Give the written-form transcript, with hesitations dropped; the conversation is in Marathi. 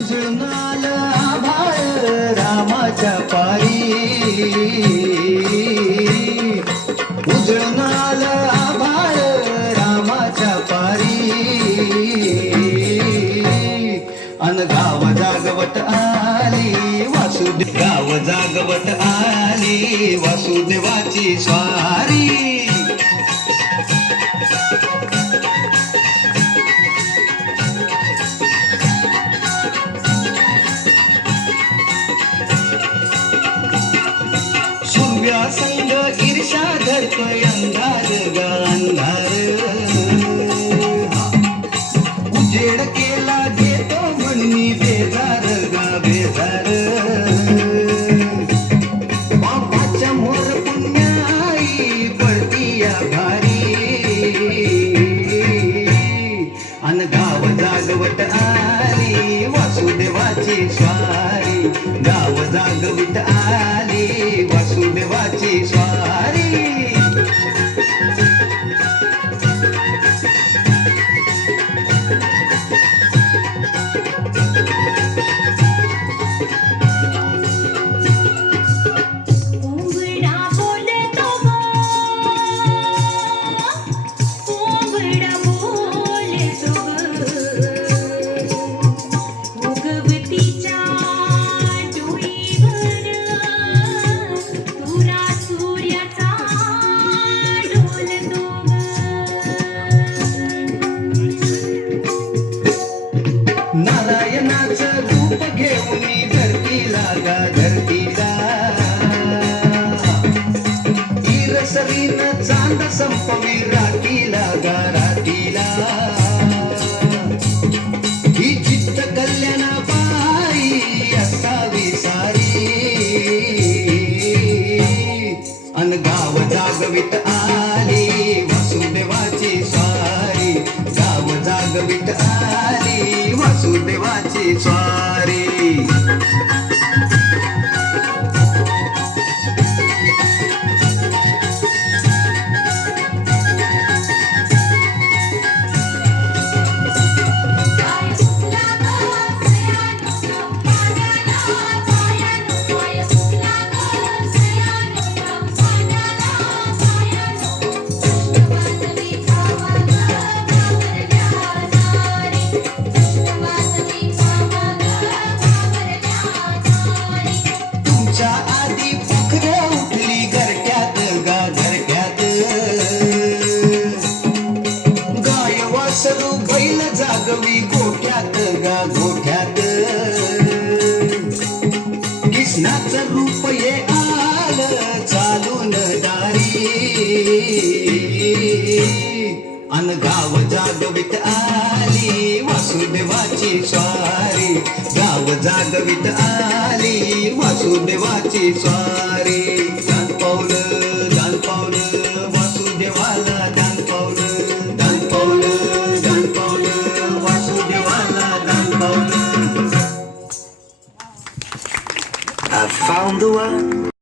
जुळून आभाळ रामाच्या पारी, उजळून आभाळ रामाच्या पारी, अन गाव जागवत आली वासुदेव, गाव जागवत आली वासुदेवाची स्वारी. संग ईर्षा धरतोय अंधार ग अंधार, उजेड केला घेतो म्हणून बेजार ग बेजार. बापाच्या मोर पुण्याई पडती या भारी, अन गाव जागवत आली वासुदेवाची स्वारी, गाव जागवित आली वासुदेवाची स्वारी. नारायणाचं रूप घेऊन धरतीला गा धरतीला, इरसरीन चांद संपवी राखीला गा राखीला. ही चित्त कल्याण बाई असावी सारी, अन गाव जागवित आली वासुदेवाची स्वारी, गाव जागवित आली वासुदेवाची स्वारी. आधी पोखऱ्या उठली घरट्यात गा घरट्यात, गाय वासरू बैल जागवी गोठ्यात गा गोठ्यात. कृष्णाचं रूप ये आलं चालून दारी, अन गाव जागवित आली वासुदेवाची स्वारी, गाव जागवित आली वासुदेवाची स्वारी.